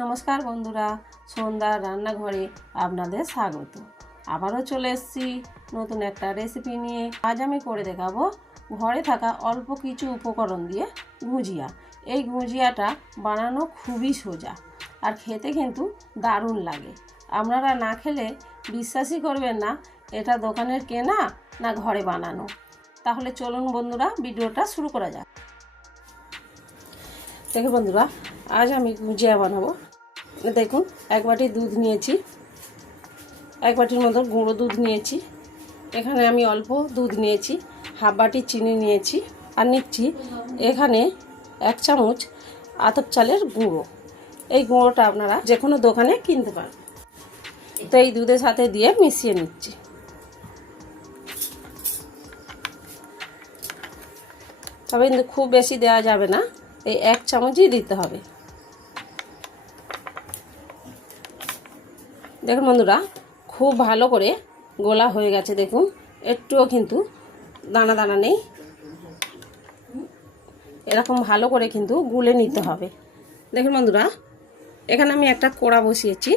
নমস্কার বন্ধুরা, সন্ধ্যার রান্নাঘরে আপনাদের স্বাগত। আবারও চলে এসেছি নতুন একটা রেসিপি নিয়ে। আজ আমি করে দেখাবো ঘরে থাকা অল্প কিছু উপকরণ দিয়ে গুজিয়া। এই গুজিয়াটা বানানো খুবই সোজা আর খেতে কিন্তু দারুণ লাগে। আপনারা না খেলে বিশ্বাসই করবেন না, এটা দোকানের কেনা না ঘরে বানানো। তাহলে চলুন বন্ধুরা, ভিডিওটা শুরু করা যাক। দেখো বন্ধুরা, আজ আমি গুজিয়া বানাবো। দেখুন, এক বাটি দুধ নিয়েছি। এক বাটির মতো গুঁড়ো দুধ নিয়েছি। এখানে আমি অল্প দুধ নিয়েছি, হাফ বাটি চিনি নিয়েছি আর নিচ্ছি এখানে এক চামচ আতপ চালের গুঁড়ো। এই গুঁড়োটা আপনারা যে কোনো দোকানে কিনতে পারেন। তো এই দুধের সাথে দিয়ে মিশিয়ে নিচ্ছি। তবে কিন্তু খুব বেশি দেওয়া যাবে না। এই এক চামচই দিতে হবে। দেখুন বন্ধুরা, খুব ভালো করে গোলা হয়ে গেছে দেখুন। একটুও কিন্তু দানা দানা নেই। এরকম ভালো করে কিন্তু গুলে নিতে হবে। দেখুন বন্ধুরা, এখানে আমি একটা কোড়া বসিয়েছি।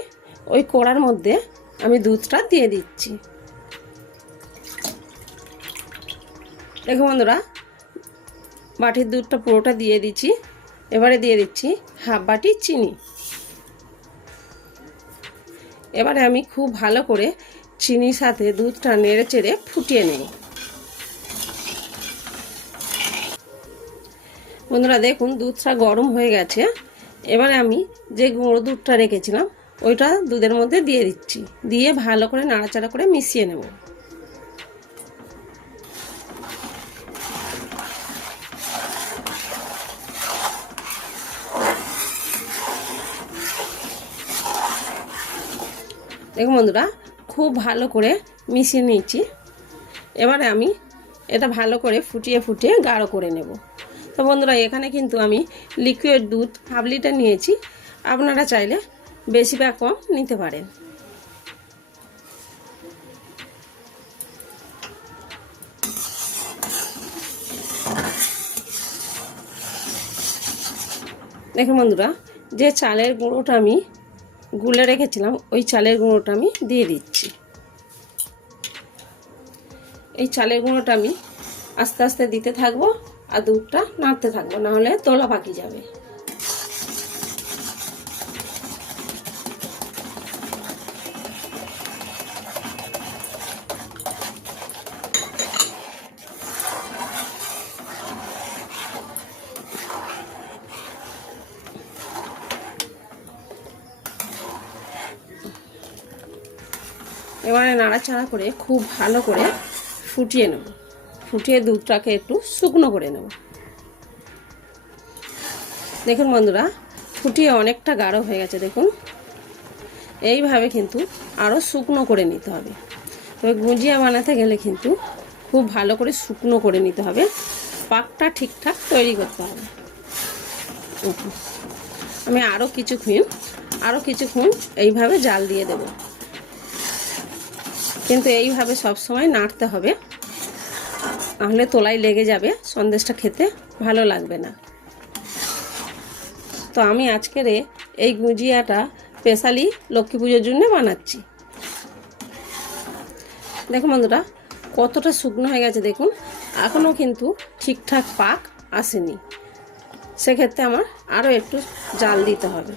ওই কোড়ার মধ্যে আমি দুধটা দিয়ে দিচ্ছি। দেখুন বন্ধুরা বাটির দুধটা পুরোটা দিয়ে দিচ্ছি। এবারে দিয়ে দিচ্ছি হাফ বাটি চিনি। এবারে আমি খুব ভালো করে চিনির সাথে দুধটা নেড়ে চেড়ে ফুটিয়ে নেব বন্ধুরা, দেখুন, দুধটা গরম হয়ে গেছে। এবারে আমি যে গুঁড়ো দুধটা রেখেছিলাম, ওইটা দুধের মধ্যে দিয়ে দিচ্ছি। দিয়ে ভালো করে নাড়াচাড়া করে মিশিয়ে নেব। দেখুন বন্ধুরা, খুব ভালো করে মিশিয়ে নিয়েছি। এবারে আমি এটা ভালো করে ফুটিয়ে ফুটিয়ে গাঢ় করে নেব। তো বন্ধুরা, এখানে কিন্তু আমি লিকুইড দুধ হাফ লিটার নিয়েছি। আপনারা চাইলে বেশি বা কম নিতে পারেন। দেখুন বন্ধুরা, যে চালের গুঁড়োটা আমি গুলে রেখেছিলাম, ওই চালের গুঁড়োটা আমি দিয়ে দিচ্ছি। এই চালের গুঁড়োটা আমি আস্তে আস্তে দিতে থাকব আর দুধটা নাড়তে থাকব, নাহলে তোলা পাকি যাবে। এবারে নাড়াচাড়া করে খুব ভালো করে ফুটিয়ে নেব। ফুটিয়ে দুধটাকে একটু শুকনো করে নেব। দেখুন বন্ধুরা, ফুটিয়ে অনেকটা গাঢ় হয়ে গেছে, দেখুন। এইভাবে কিন্তু আরও শুকনো করে নিতে হবে। তবে গুজিয়া বানাতে গেলে কিন্তু খুব ভালো করে শুকনো করে নিতে হবে। পাকটা ঠিকঠাক তৈরি করতে হবে। আমি আরও কিছুক্ষণ আরও কিছুক্ষণ এইভাবে জাল দিয়ে দেবো। কিন্তু এইভাবে সব সময় নাড়তে হবে। তাহলে তোলায় লেগে যাবে, সন্দেশটা খেতে ভালো লাগবে না। তো আমি আজকের এই গুজিয়াটা স্পেশালি লক্ষ্মী পুজোর জন্য বানাচ্ছি। দেখুন বন্ধুরা, কতটা শুকনো হয়ে গেছে দেখুন এখনও কিন্তু ঠিকঠাক পাক আসেনি। সেক্ষেত্রে আমার আরও একটু জাল দিতে হবে।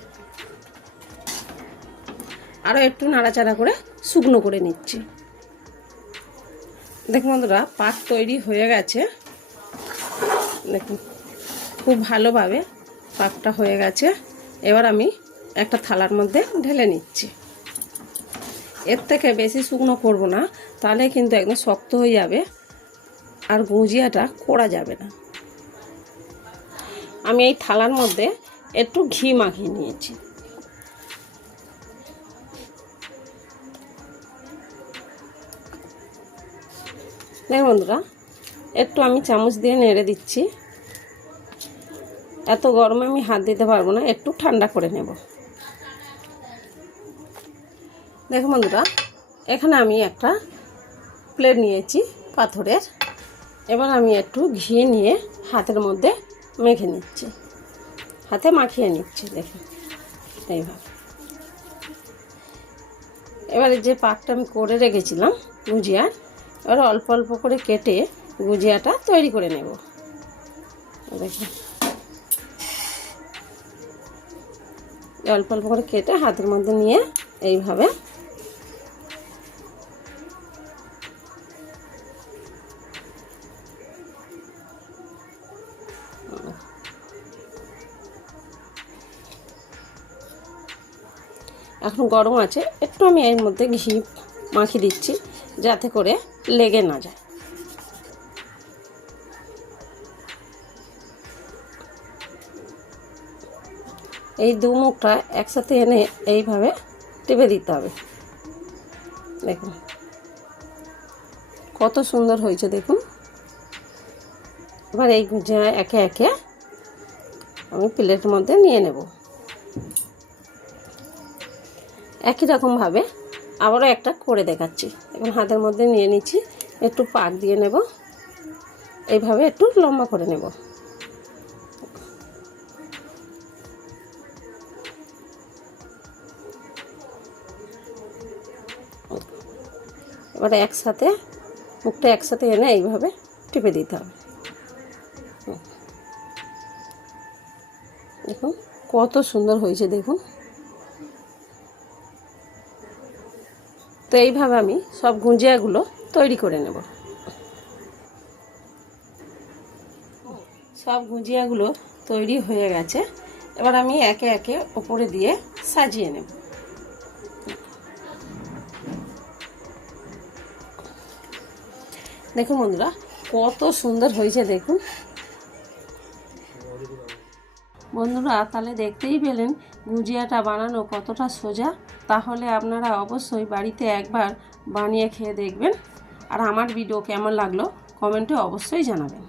আরও একটু নাড়াচাড়া করে শুকনো করে নিচ্ছি। দেখুন বন্ধুরা পাক তৈরি হয়ে গেছে। দেখুন, খুব ভালোভাবে পাকটা হয়ে গেছে। এবার আমি একটা থালার মধ্যে ঢেলে নিচ্ছি। এর থেকে বেশি শুকনো করব না, তাহলে কিন্তু একদম শক্ত হয়ে যাবে আর গুজিয়াটা করা যাবে না। আমি এই থালার মধ্যে একটু ঘি মাখিয়ে নিয়েছি। দেখুন বন্ধুরা, একটু আমি চামচ দিয়ে নেড়ে দিচ্ছি। এত গরমে আমি হাত দিতে পারব না, একটু ঠান্ডা করে নেব। দেখুন বন্ধুরা, এখানে আমি একটা প্লেট নিয়েছি পাথরের। এবার আমি একটু ঘি নিয়ে হাতের মধ্যে মেখে নিচ্ছি। হাতে মাখিয়ে নিচ্ছি, দেখুন। এইভাবে। এবারে যে পাকটা আমি করে রেখেছিলাম, গুজিয়ার এবার অল্প অল্প করে কেটে গুজিয়াটা তৈরি করে নেব। দেখুন। অল্প অল্প করে কেটে হাতের মধ্যে নিয়ে এইভাবে এখন গরম আছে, একটু আমি এর মধ্যে ঘি মাখিয়ে দিচ্ছি। যাতে করে লেগে না যায়। এই দু মুখটা একসাথে এনে এইভাবে টেপে দিতে হবে। দেখুন। কত সুন্দর হয়েছে দেখুন। এবার এই একে একে আমি প্লেটের মধ্যে নিয়ে নেব। একই রকমভাবে আবারও একটা করে দেখাচ্ছি। এখন হাতের মধ্যে নিয়ে নিচ্ছি, একটু পাক দিয়ে নেব। এইভাবে একটু লম্বা করে নেব। এবারে একসাথে, মুখটা একসাথে এনে এইভাবে টিপে দিতে হবে। দেখুন, কত সুন্দর হয়েছে, দেখুন। তো এইভাবে আমি সব গুঁজিয়াগুলো তৈরি করে নেব। সব গুঁজিয়াগুলো তৈরি হয়ে গেছে। এবার আমি একে একে ওপরে দিয়ে সাজিয়ে নেব। দেখুন বন্ধুরা, কত সুন্দর হয়েছে দেখুন। বন্ধুরা, তাহলে দেখতেই পেলেন গুজিয়াটা বানানো কতটা সোজা। তাহলে আপনারা অবশ্যই বাড়িতে একবার বানিয়ে খেয়ে দেখবেন। আর আমার ভিডিও কেমন লাগল কমেন্টে অবশ্যই জানাবেন।